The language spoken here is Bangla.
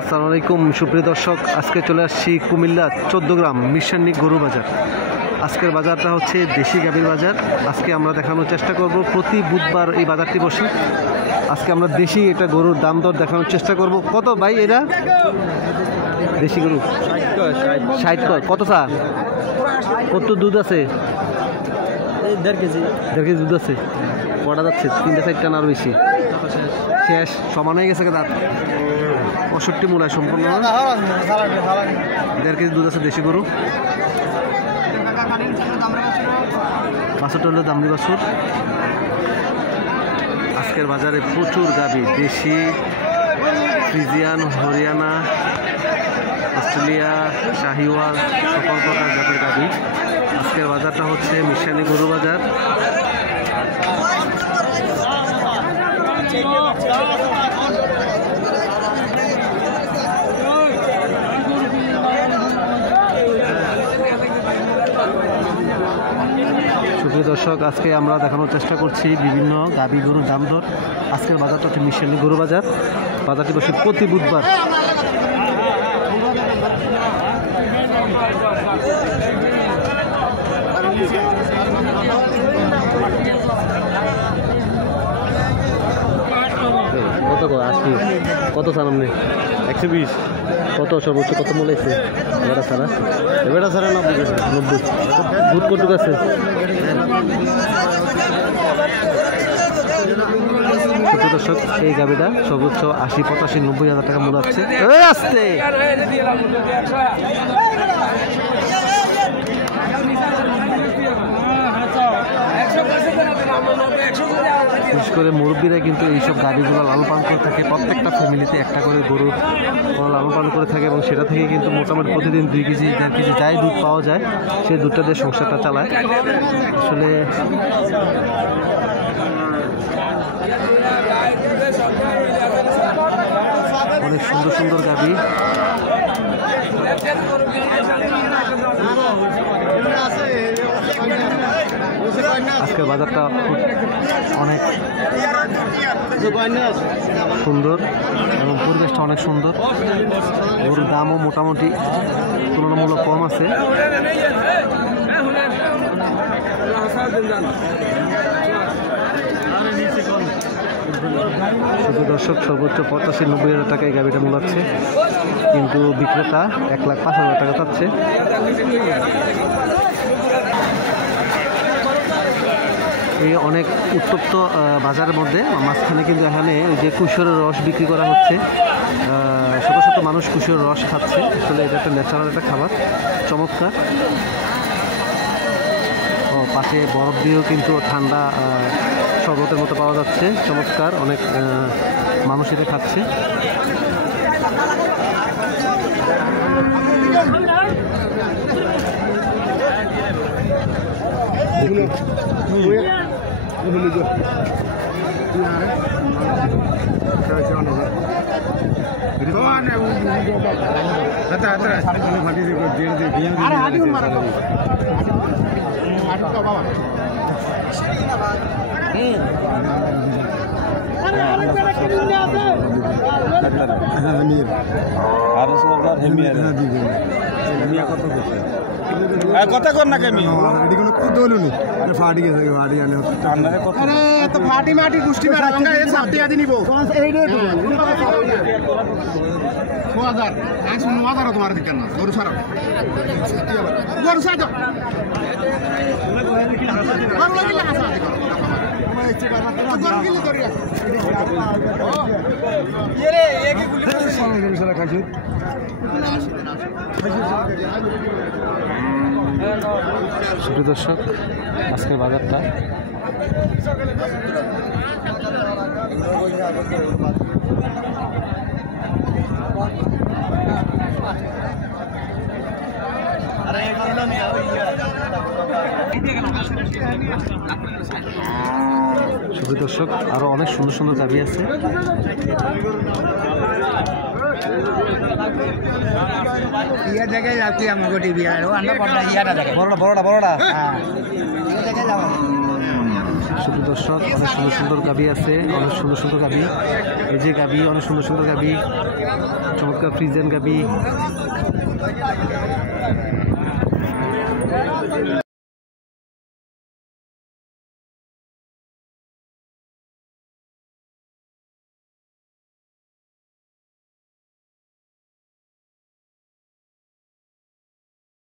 আসসালামু আলাইকুম সুপ্রিয় দর্শক, আজকে চলে আসছি কুমিল্লা 14 গ্রাম মিশান্নিক গরু বাজার। আজকের বাজারটা হচ্ছে দেশি গাভীর বাজার। আজকে আমরা দেখানোর চেষ্টা করব, প্রতি বুধবার এই বাজারটি বসে। আজকে আমরা দেশি এটা গরুর দাম দর দেখানোর চেষ্টা করব। কত ভাই এটা দেশি গরু? 60। কত চা? কত দুধ আছে? 1.5 কেজি। 1.5 কেজি দুধ আছে। কটা যাচ্ছে? 3-4টা না আরও বেশি? শেষ সমান হয়ে গেছে দাঁত। 65 মূলায় সম্পূর্ণ। 1.5 কেজি দুধ আছে দেশি গরু। 65 দামড়ি বাছুর। আজকের বাজারে প্রচুর গাভী, দেশি, ফ্রিজিয়ান, হরিয়ানা, অস্ট্রেলিয়া, শাহিওয়াল, সকল প্রকার জাতের গাভী। আজকের বাজারটা হচ্ছে মিশানি গরু বাজার। সুপ্রিয় দর্শক, আজকে আমরা দেখানোর চেষ্টা করছি বিভিন্ন গাভী গরুর দাম দর। আজকের বাজারটা হচ্ছে মিশানি গরু বাজার। বাজারটি বসে প্রতি বুধবার। কত 80? কত চান আপনি? 120। কত সর্বোচ্চ কত মূল্য আছে এবারে ছাড়া? এবারে ছাড়া 90। 90। দুধ কতটুকু আছে? দর্শক, এই গাভীটা সর্বোচ্চ 80, 85, 90 হাজার টাকা মূল্য আছে। আসতে বিশেষ করে মুরব্বীরা কিন্তু এইসব গাভীগুলো লালন পালন করে থাকে। প্রত্যেকটা ফ্যামিলিতে একটা করে গরু লালন পালন করে থাকে এবং সেটা থেকে কিন্তু মোটামুটি প্রতিদিন 2 কেজি 1.5 কেজি যাই দুধ পাওয়া যায়, সেই দুধটা দিয়ে সংসারটা চালায়। আসলে অনেক সুন্দর সুন্দর গাভী। আজকের বাজারটা অনেক সুন্দর এবং পরিবেশটা অনেক সুন্দর। গরুর দামও মোটামুটি তুলনামূলক কম আছে। শুধু দর্শক, সর্বোচ্চ 85-90 হাজার টাকা এই গাভীটা মূলাচ্ছে, কিন্তু বিক্রেতা 1,05,000 টাকা চাচ্ছে। এই অনেক উত্তপ্ত বাজারের মধ্যে মাঝখানে কিন্তু এখানে ওই যে কুশোরের রস বিক্রি করা হচ্ছে। শত শত মানুষ কুশোরের রস খাচ্ছে। আসলে এটা একটা ন্যাচারাল একটা খাবার, চমৎকার। পাশে বরফ দিয়েও কিন্তু ঠান্ডা শরবতের মতো পাওয়া যাচ্ছে, চমৎকার। অনেক মানুষ এটা খাচ্ছে। কথা কর না কেমি ফাটি গেছে, ফাটি মাটি গোষ্ঠী নিব 9,000 তোমার দিকেন না গরু ছাড়া গরু ছাড়া সুপ্রিয় দর্শক, আজকের বাজারটা সুপ্রিয় দর্শক, আরো অনেক সুন্দর সুন্দর গাভী আছে। ইয়া জায়গায় লাগছে আমাকে টিভি আর ও আমরা পড়া ইয়াটা জায়গা বড়টা বড়টা বড়টা হ্যাঁ এই জায়গায় যাও সুপ্রিয় দর্শক, অনেক সুন্দর সুন্দর গাবি আছে, অনেক সুন্দর সুন্দর গাবি। এই যে গাবি, অনেক সুন্দর সুন্দর গাবি, চমৎকার ফ্রিজেন গাবি।